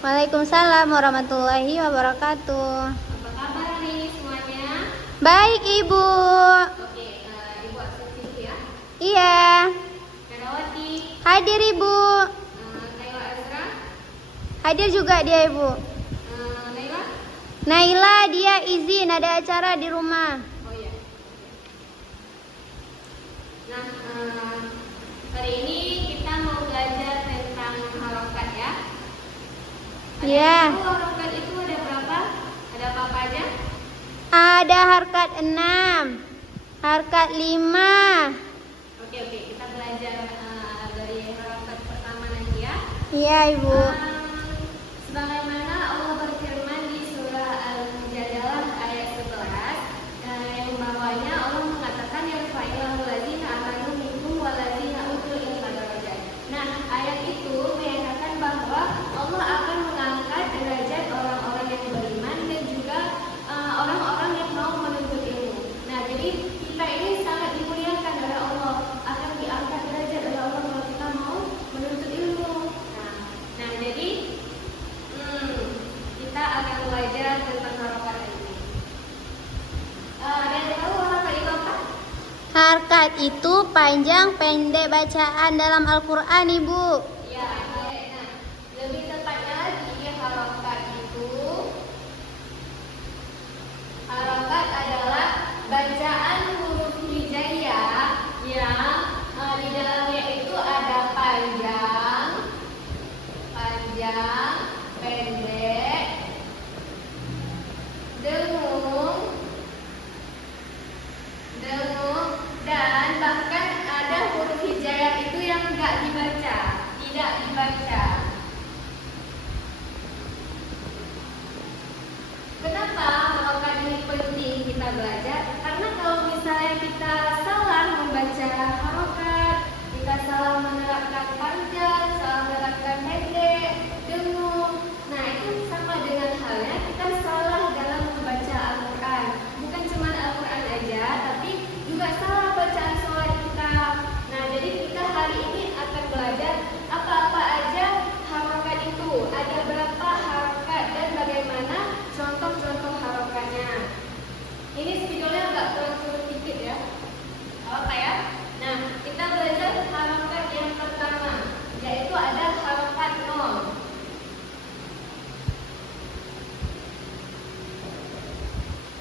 Waalaikumsalam warahmatullahi wabarakatuh. Apa kabar nih semuanya? Baik, Ibu. Oke, Ibu absen ya? Iya. Ferawati, Hadir, Ibu. Naila Azra, Hadir juga dia, Ibu. Naila? Naila dia izin ada acara di rumah. Oh iya. Nah, hari ini kita mau belajar tentang harokat ya. Iya. Harokat itu ada berapa? Ada apa aja? Ada harkat 6, harkat 5. Oke, kita belajar dari harokat pertama nanti ya. Iya, Ibu. Sebagaimana Allah berfirman di surah Al-Mujadalah ayat 11, yang bawahnya Allah mengatakan yang fa'ilahu ladzina amanu minkum waladzina utul ilma darajat. Nah, ayat itu menyatakan bahwa Allah akan mengangkat derajat orang-orang yang beriman dan juga orang-orang yang mau menuntut ilmu. Nah, jadi kita ini sangat dimuliakan oleh Allah, akan diangkat derajat oleh Allah kalau kita mau menuntut ilmu. Nah, jadi kita akan belajar tentang harokat ini. Ada yang tahu harokat itu apa? Harkat itu panjang pendek bacaan dalam Al-Qur'an, Ibu. Ya, nah, lebih tepatnya lagi harokat adalah bacaan huruf hijaiyah yang di dalamnya itu ada panjang, pendek, dengung, dan bahkan ada huruf hijaiyah itu yang tidak dibaca. Kenapa harokat ini penting kita belajar? Karena kalau misalnya kita salah membaca harokat, kita salah menerapkan panjang, salah menerapkan pendek, dengung, nah itu sama dengan halnya kita salah dalam membaca Al-Quran. Bukan cuma Al-Quran aja, tapi juga salah bacaan sholat kita. Nah, jadi kita hari ini akan belajar apa-apa aja harokat itu, ada berapa harokat dan bagaimana contoh-contoh harokatnya. Ini spidolnya agak kurang sedikit ya, apa ya? Nah, kita belajar harokat yang pertama, yaitu ada harokat nol.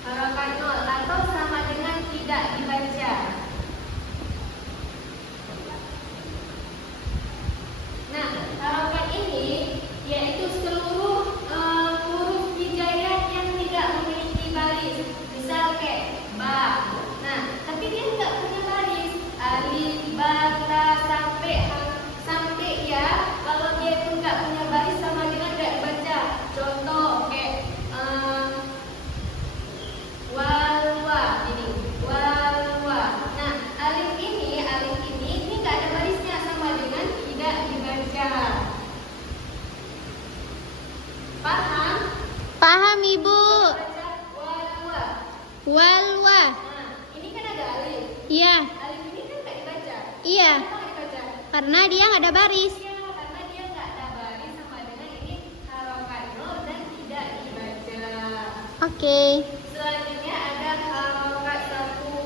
Harokat nol atau sama dengan tidak dibaca. Nah, harokat ini yaitu seluruh huruf hijaiyah yang tidak memiliki baris. Misal kayak ba. Nah, tapi dia nggak punya baris. Alif, ba, ta, sampai ya. Kalau dia itu nggak punya baris sama dengan nggak baca. Contoh kayak walwa ini, walwa. Nah, alif ini nggak ada barisnya sama dengan tidak dibaca. Paham? Paham, Ibu. Baca walwa. Walwa. Nah, ini kan ada alif. Iya. Alif ini kan nggak dibaca. Iya. Kenapa nggak dibaca? Karena dia nggak ada baris. Iya, karena dia nggak ada baris sama dengan ini harokat nol dan tidak dibaca. Oke. Selanjutnya ada harokat satu.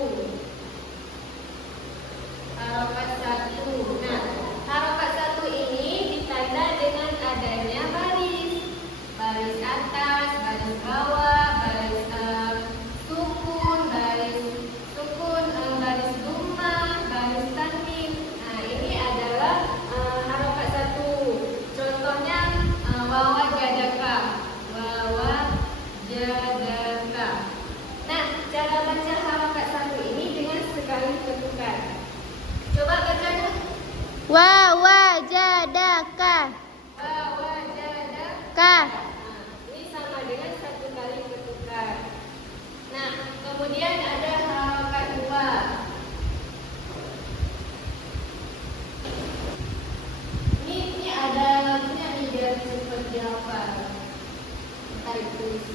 Harokat satu. Nah, harokat satu ini ditanda dengan adanya baris atas, baris bawah, baris sukun, baris dumah, baris tanwin. Nah, ini adalah harokat satu. Contohnya wawajadaka. Nah, cara baca harokat satu ini dengan sekali ketukan. Coba baca dulu. Wawajadaka. Wawajadaka. Ini sama dengan satu kali ketukan. Nah, kemudian ada harokat dua. Ini ada lagunya nih biar cepat dihafal. Tarik tulis.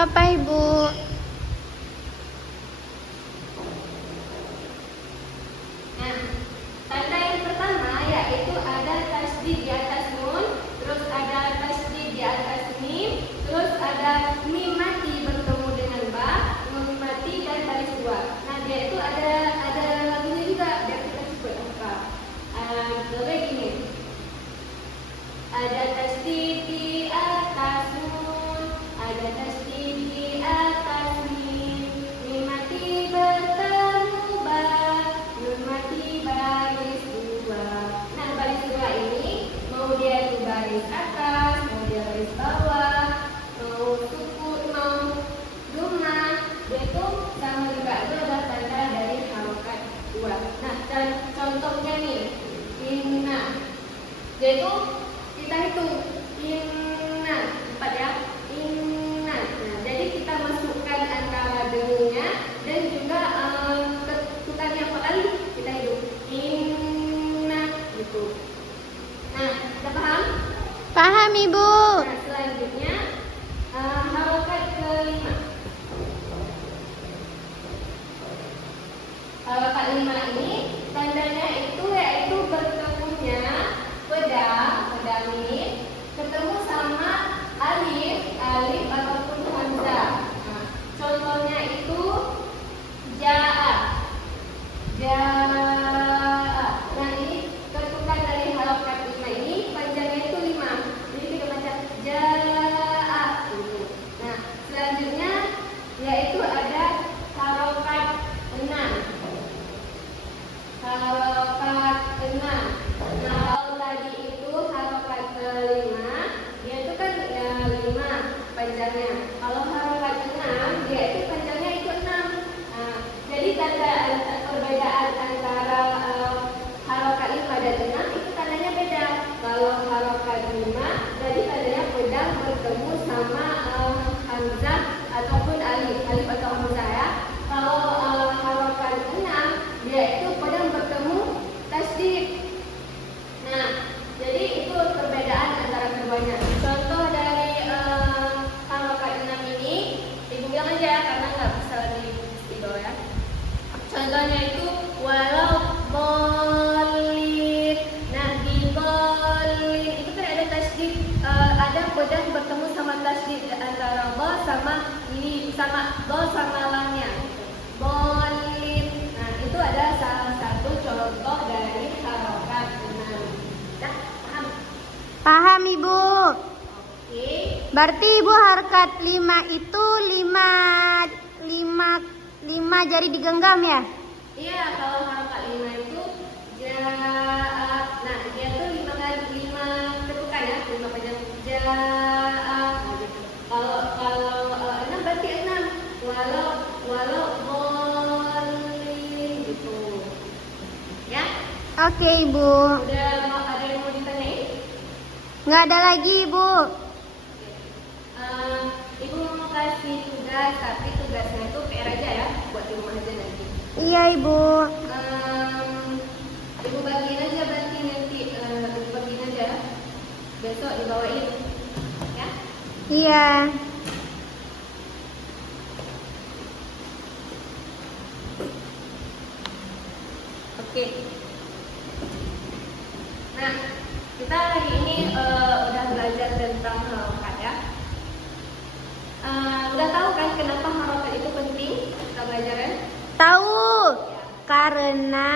apa Ibu? Nah, tanda yang pertama yaitu ada tasydid di atas nun, terus ada tasydid di atas mim, terus ada mim mati bertemu dengan ba, nun mati dan baris dua. Nah, dia itu ada lagunya juga, biar kita sebut apa. Coba gini. Ada tasydid di atas nun, ada tasydid di atas mim, mim mati bertemu ba, nun mati baris dua. Nah, baris dua ini mau dia itu baris atas, mau dia baris bawah, mau sukun, mau domah, dia itu sama juga, itu adalah tanda dari harokat dua. Nah, dan contohnya nih, inna, dia itu kita hitung inna, empat ya, inna. Nah, jadi kita masukkan antara dengunya dan juga ketukannya empat kali kita hitung inna gitu. Nah, sudah paham? Paham Ibu. Nah, selanjutnya harokat kelima. Harokat lima ini tandanya itu yaitu bertemunya pedang mim ketemu sama alif ataupun hamzah. Nah, contohnya itu jaa. Nah, ini ketukan dari harokat lima ini panjangnya itu 5. Jadi kita baca jaa. Nah, selanjutnya yaitu ada harokat 6. Harokat 6. Nah, kalau tadi itu harokat kelima, dia itu kan 5 panjangnya. Kalau harokat 6, dia itu panjangnya itu 6. Nah, jadi tanda perbedaan antara harokat 5 dan 6 itu tandanya beda. Kalau harokat 5, jadi tandanya pedang bertemu sama hamzah ataupun alif atau hamzah ya. Kalau harokat 6, dia itu pedang bertemu tasydid. Nah, jadi itu perbedaan antara keduanya. Contoh dari harokat 6 ini, Ibu bilang aja ya, karena nggak bisa di bawah ya. Contohnya itu walau bolin. Nah, di bolin itu kan ada tasydid, ada pedang bertemu sama tasydid antara ba sama ini sama ba sama lamnya. Bolin. Nah, itu ada salah satu contoh dari harokat 6. Dah, paham? Paham Ibu. Oke. Berarti Ibu harokat 5 itu 5 jari digenggam ya? Iya, kalau harokat 5 itu jaa. Nah, dia tuh 5 ketukan ya, 5 panjang jaa. Gitu. Kalau 6 berarti 6. Walau bolin gitu. Ya? Oke Ibu. Udah ada yang mau ditanyain? Nggak ada lagi Ibu. Ibu mau kasih tugas, tapi tugasnya itu PR aja ya, buat di rumah aja nanti. Iya Ibu. Ibu bagiin aja berarti nanti, Ibu bagiin aja ya. Besok dibawain, ya? Iya. Oke. Nah, kita hari ini udah belajar tentang harokat ya. Udah tahu kan kenapa harokat itu penting kita belajar ya? Tahu. Karena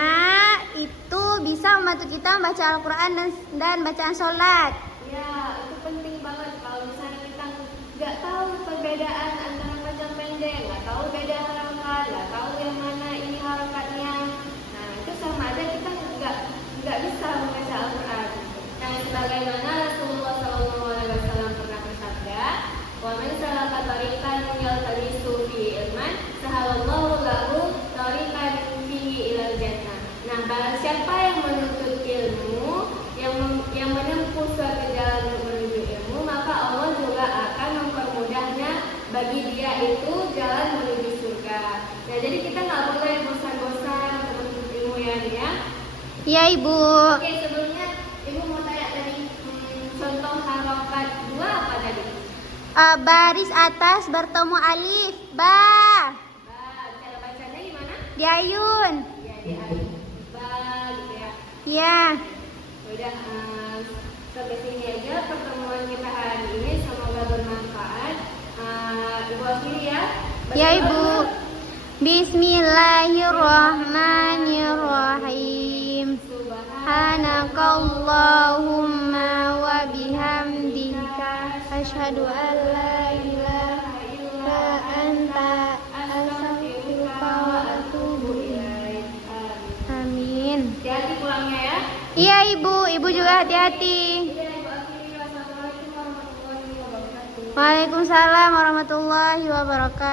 itu bisa membantu kita membaca Al-Quran dan bacaan sholat. Ya, itu penting banget. Kalau misalnya kita nggak tahu perbedaan antara panjang pendek, nggak tahu beda harokat, nggak tahu yang mana ini harokatnya, nah itu sama aja kita nggak bisa membaca Al-Quran. Nah, sebagaimana Rasulullah SAW pernah bersabda, "Wa man salaka tariqan yaltamisu fihi ilman, sahalallahu lahu tariqan fihi ilal jannah." Nah, barang siapa yang menuntut ilmu, yang menempuh suatu jalan menuju ilmu, maka Allah juga akan mempermudahnya bagi dia itu jalan menuju surga. Nah, jadi kita nggak boleh bosan-bosan untuk menuntut ilmu ya. Iya Ibu. Oke, sebelumnya Ibu mau tanya tadi contoh harokat 2 apa tadi? Baris atas bertemu alif. Ba. Cara bacanya gimana? Diayun. Ya, di alif. Ba gitu ya. Ya. Udah sampai sini aja pertemuan kita hari ini. Semoga bermanfaat. Ibu akhiri ya. Ya Ibu. Bismillahirrahmanirrahim. Subhanakallahumma wa bihamdika asyhadu an la ilaha illa anta astaghfiruka wa atubu ilaik. Amin. Hati-hati pulangnya ya. Iya Ibu, Ibu juga hati-hati. Iya, Ibu akhiri. Wassalamualaikum warahmatullahi wabarakatuh. Waalaikumsalam warahmatullahi wabarakatuh.